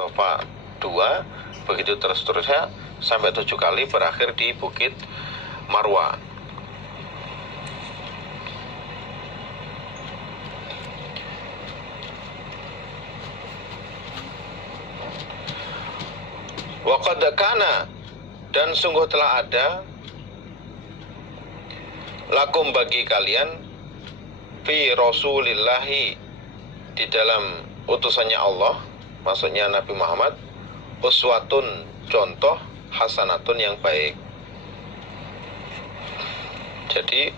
Safa 2, begitu terus-terusnya sampai 7 kali, berakhir di Bukit Marwa. Wa qad kana, dan sungguh telah ada, lakum bagi kalian, fi rasulillahi, di dalam utusannya Allah, maksudnya Nabi Muhammad, uswatun, contoh, hasanatun, yang baik. Jadi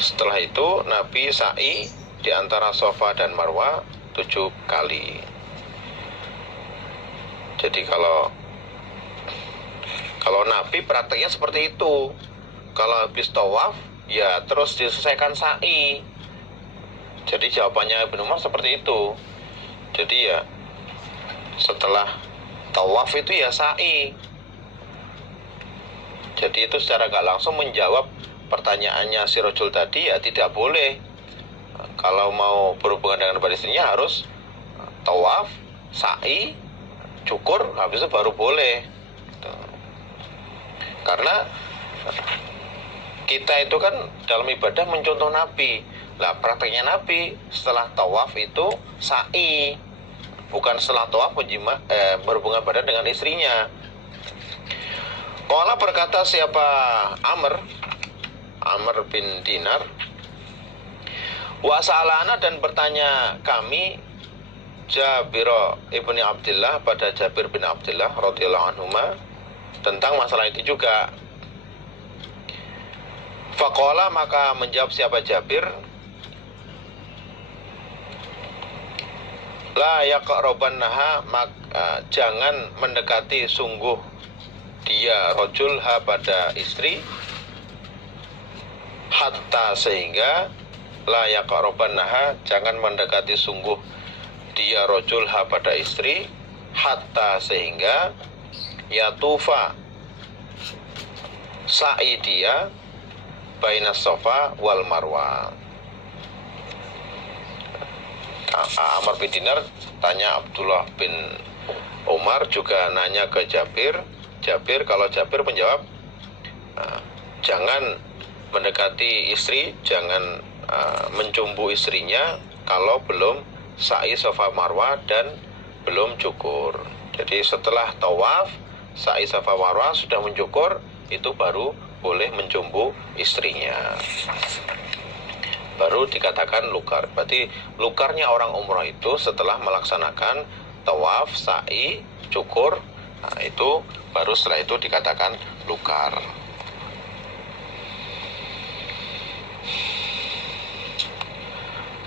setelah itu Nabi sa'i di antara Safa dan Marwa 7 kali. Jadi kalau Nabi prakteknya seperti itu. Kalau habis tawaf ya terus diselesaikan sa'i. Jadi jawabannya Ibnu Umar seperti itu. Jadi ya setelah tawaf itu ya sa'i. Jadi itu secara gak langsung menjawab pertanyaannya si rojul tadi, ya tidak boleh. Kalau mau berhubungan dengan istrinya harus tawaf, sa'i, cukur, habis itu baru boleh. Karena kita itu kan dalam ibadah mencontoh Nabi. Lah prakteknya Nabi setelah tawaf itu sa'i, bukan setelah tawaf berhubungan badan dengan istrinya. Qala, berkata siapa Amr bin Dinar, wa sa'alana, dan bertanya kami, Jabir ibni Abdullah, pada Jabir bin Abdullah radhiyallahu anhuma, tentang masalah itu juga. Faqala, maka menjawab siapa Jabir, la yaqrabannaha, jangan mendekati sungguh dia rojul ha pada istri, hatta, sehingga, la yaqrabannaha, jangan mendekati sungguh dia rojul ha pada istri, hatta, sehingga, yatufa, sa'i dia, bainas Safa wal Marwa. Amr bin Dinar tanya Abdullah bin Umar, juga nanya ke Jabir. Kalau Jabir menjawab, jangan mendekati istri, jangan mencumbu istrinya kalau belum sa'i Safa Marwa dan belum cukur. Jadi setelah tawaf, sa'i Safa Marwa, sudah mencukur, itu baru boleh mencumbu istrinya, baru dikatakan lukar. Berarti lukarnya orang umroh itu setelah melaksanakan tawaf, sa'i, cukur, nah itu baru setelah itu dikatakan lukar.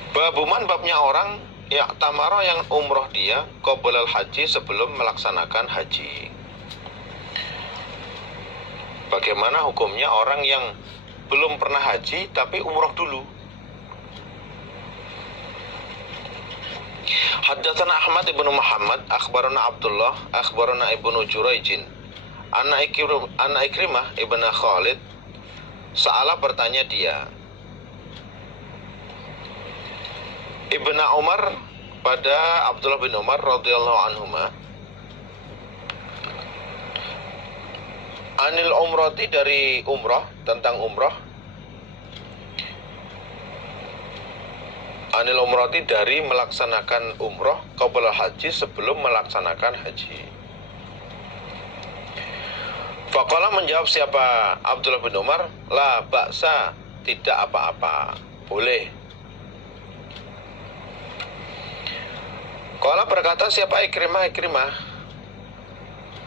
Babuman, babnya orang ya tamaro, yang umroh dia qoblal haji, sebelum melaksanakan haji. Bagaimana hukumnya orang yang belum pernah haji tapi umroh dulu? Haddatsana Ahmad ibnu Muhammad, akhbarana Abdullah, akhbarana Ibnu Jurayjin, anna Ikrimah ibnu Khalid, Sa'ala, bertanya dia, Ibnu Umar, pada Abdullah bin Umar radhiyallahu anhuma, anil umrati, dari umrah, tentang umrah, anil umrati, dari melaksanakan umrah, qabla haji, sebelum melaksanakan haji. Faqala, menjawab siapa Abdullah bin Umar, la ba'sa, tidak apa-apa, boleh. Qala, berkata siapa Ikrimah,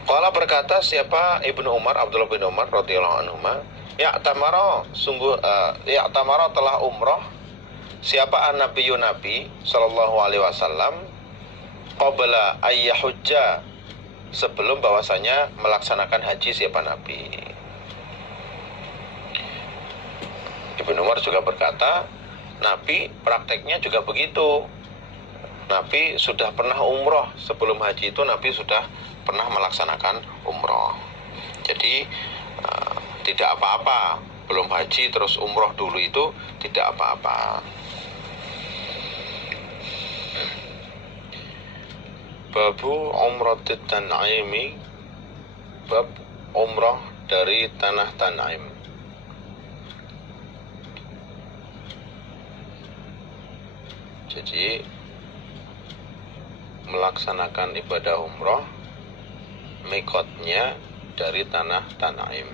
Qala, berkata siapa Ibnu Umar, Abdullah bin Umar radhiyallahu anhuma, ya'tamara, sungguh ya'tamara, telah umrah siapa an-nabiyyu, Nabi sallallahu alaihi wasallam, qabla ayyahujja, sebelum bahwasanya melaksanakan haji siapa Nabi. Ibnu Umar juga berkata, Nabi prakteknya juga begitu. Nabi sudah pernah umroh, sebelum haji itu Nabi sudah pernah melaksanakan umroh. Jadi tidak apa-apa, belum haji terus umroh dulu, itu tidak apa-apa. Babu umratit tan'imi, bab umrah dari tanah Tan'im. Jadi melaksanakan ibadah umrah mikotnya dari tanah Tan'im.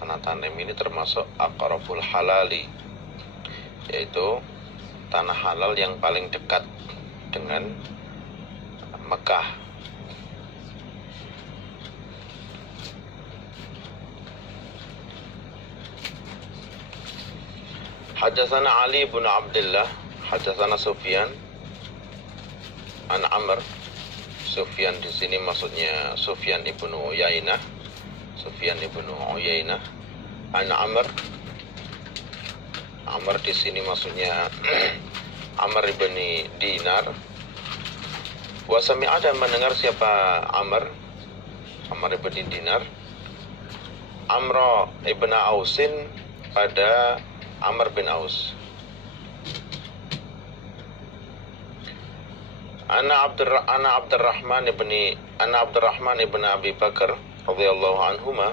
Tanah Tan'im ini termasuk aqrabul halali, yaitu tanah halal yang paling dekat dengan Mekah. Hadatsana Ali bin Abdullah, hadatsana Sufyan an Amr. Sufyan di sini maksudnya Sufyan ibnu Uyainah. Sufyan ibnu Uyainah an Amr. Amr di sini maksudnya Amr ibn Dinar. Wa sami'a, dan mendengar siapa Amr? Amr ibn Dinar. Amr ibn Ausin pada Amr bin Aus. Ana Abdurrahman ibn Abi Bakar radhiyallahu anhuma.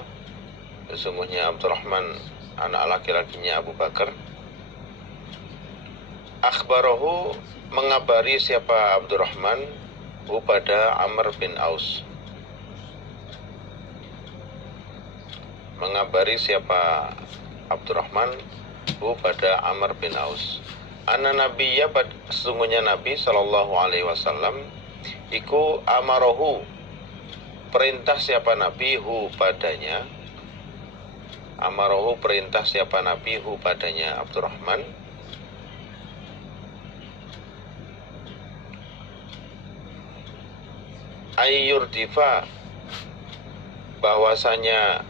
Sesungguhnya Abdurrahman anak laki-lakinya Abu Bakar. Akhbarahu, mengabari siapa Abdurrahman pada Amr bin Aus. Mengabari siapa Abdurrahman pada Amr bin Aus. Anna nabiyya, sesungguhnya Nabi sallallahu alaihi wasallam iku amarahu, perintah siapa Nabi padanya. Amarahu, perintah siapa Nabi padanya Abdurrahman. Ayyurdifa, bahwasanya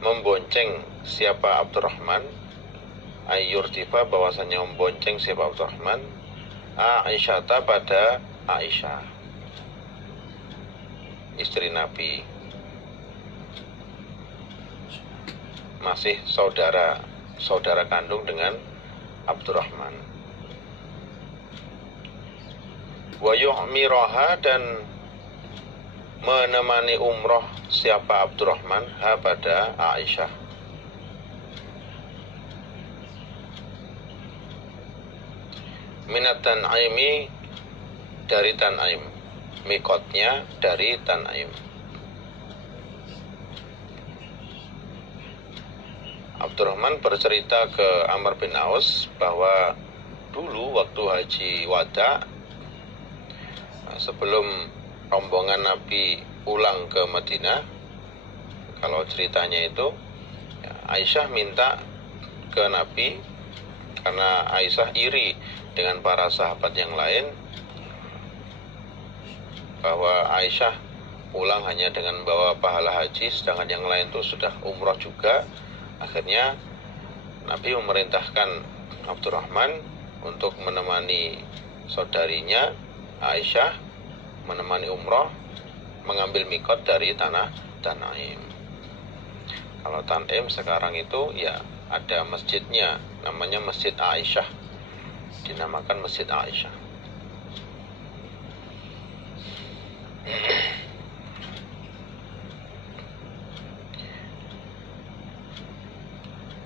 membonceng siapa Abdurrahman. Ayyurdifa, bahwasanya membonceng siapa Abdurrahman. Aisyata, pada Aisyah, istri Nabi, masih saudara kandung dengan Abdurrahman. Wa yu'miraha, dan menemani umroh siapa Abdurrahman pada Aisyah. Minat Tan'imi, dari Tan'im, mikotnya dari Tan'im. Abdurrahman bercerita ke Amr bin Aus bahwa dulu waktu haji wada, sebelum rombongan Nabi pulang ke Madinah, kalau ceritanya itu Aisyah minta ke Nabi karena Aisyah iri dengan para sahabat yang lain bahwa Aisyah pulang hanya dengan bawa pahala haji, sedangkan yang lain itu sudah umroh juga. Akhirnya Nabi memerintahkan Abdurrahman untuk menemani saudarinya Aisyah menemani umroh, mengambil mikot dari tanah Tan'im. Kalau Tan'im sekarang itu ya ada masjidnya, namanya Masjid Aisyah, dinamakan Masjid Aisyah.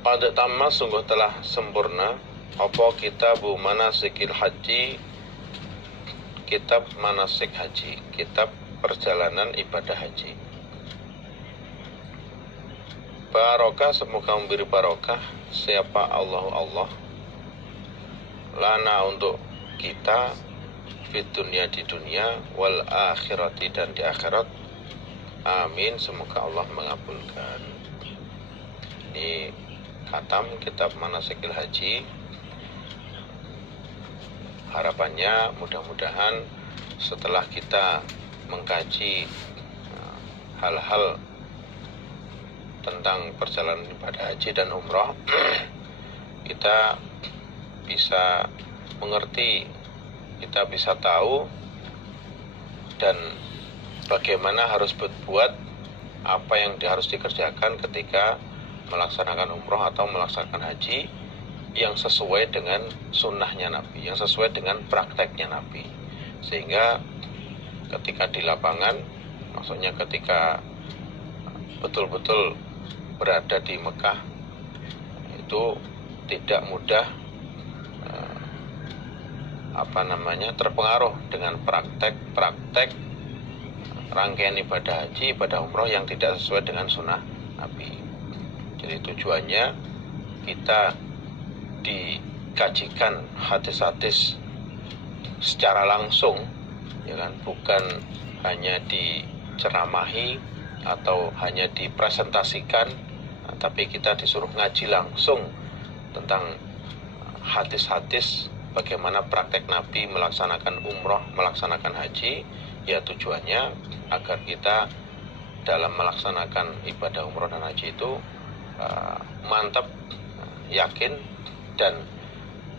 Pada tamat, sungguh telah sempurna apa kitabu manasikil haji, kitab manasik haji, kitab perjalanan ibadah haji. Barokah, semoga memberi barokah siapa Allah lana, untuk kita, di dunia wal akhirati, dan di akhirat. Amin, semoga Allah mengabulkan. Ini khatam kitab manasikil haji. Harapannya mudah-mudahan setelah kita mengkaji hal-hal tentang perjalanan ibadah haji dan umrah, kita bisa mengerti, kita bisa tahu dan bagaimana harus berbuat, apa yang harus dikerjakan ketika melaksanakan umrah atau melaksanakan haji yang sesuai dengan sunnahnya Nabi, yang sesuai dengan prakteknya Nabi, sehingga ketika di lapangan, maksudnya ketika betul-betul berada di Mekah, itu tidak mudah terpengaruh dengan praktek rangkaian ibadah haji, ibadah umroh yang tidak sesuai dengan sunnah Nabi. Jadi tujuannya kita dikajikan hadis-hadis secara langsung, ya kan, bukan hanya diceramahi atau hanya dipresentasikan, tapi kita disuruh ngaji langsung tentang hadis-hadis bagaimana praktek Nabi melaksanakan umroh, melaksanakan haji. Ya tujuannya agar kita dalam melaksanakan ibadah umroh dan haji itu mantap, yakin, dan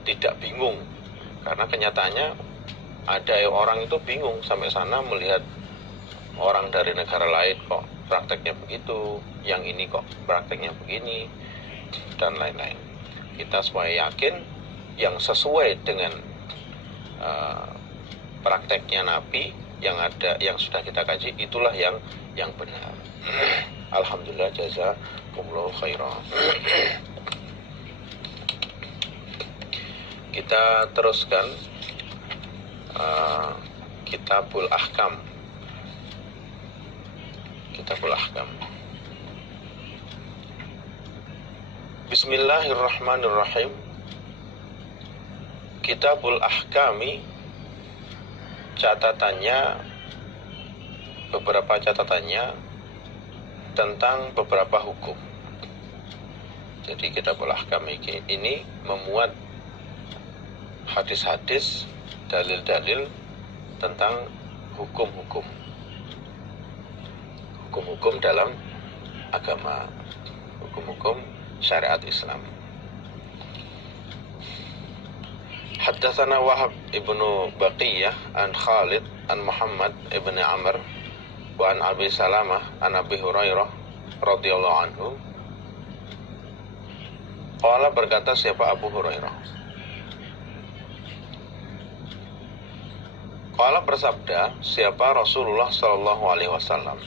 tidak bingung. Karena kenyataannya ada orang itu bingung sampai sana melihat orang dari negara lain kok prakteknya begitu, yang ini kok prakteknya begini, dan lain-lain. Kita supaya yakin yang sesuai dengan prakteknya Nabi yang ada, yang sudah kita kaji, itulah yang benar. Alhamdulillah, jazakumullahu khairan. Kita teruskan Kitabul Ahkam. Bismillahirrahmanirrahim. Kitabul Ahkami, beberapa catatannya tentang beberapa hukum. Jadi Kitabul Ahkam ini memuat hadis-hadis, dalil-dalil tentang hukum-hukum dalam agama, hukum-hukum syariat Islam. Haddatsana Wahab ibnu Baqiyah an Khalid an Muhammad ibn Amr wa an Abi Salamah an Abi Hurairah radhiyallahu anhu. Qala, berkata siapa Abu Hurairah. Qala, bersabda siapa Rasulullah sallallahu alaihi wasallam.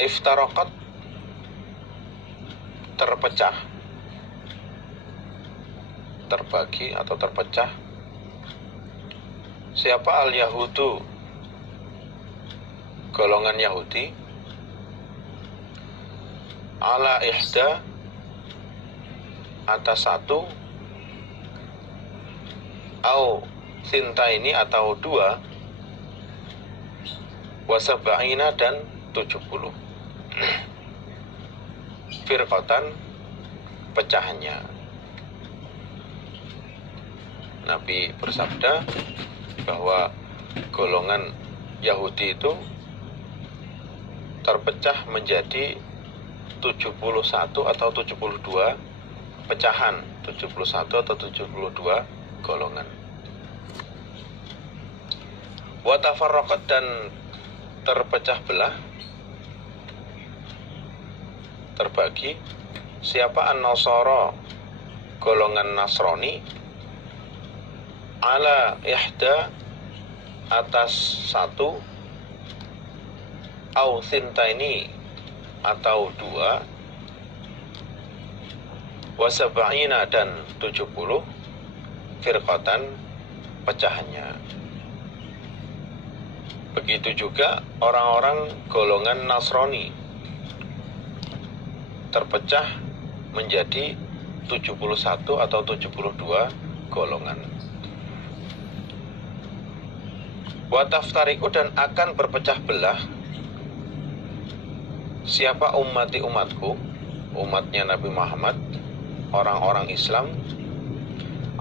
Iftaraqat, terpecah, terbagi atau terpecah, siapa al-Yahudu, golongan Yahudi, ala ihda, atas satu, au sintaini, atau dua, wasaba'ina, dan 70, firqatan, pecahannya. Nabi bersabda bahwa golongan Yahudi itu terpecah menjadi 71 atau 72 pecahan, 71 atau 72 golongan. Wa tafarraqat, dan terpecah belah, terbagi, siapa an-Nasara, golongan Nasrani, ala ihda, atas satu, au thintaini, atau dua, wasaba'ina, dan 70, firqatan, pecahannya. Begitu juga orang-orang golongan Nasrani terpecah menjadi 71 atau 72 golongan. Wa taftariku, dan akan berpecah belah, siapa umatku, umatnya Nabi Muhammad, orang-orang Islam,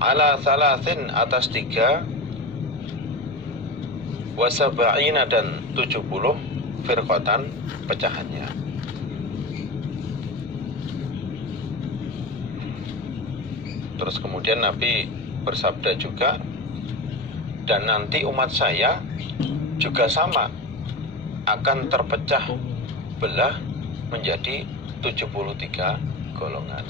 ala thalathin, atas 3, wasaba'ina, dan 70, firqatan, pecahannya. Terus kemudian Nabi bersabda juga, dan nanti umat saya juga sama, akan terpecah belah menjadi 73 golongan.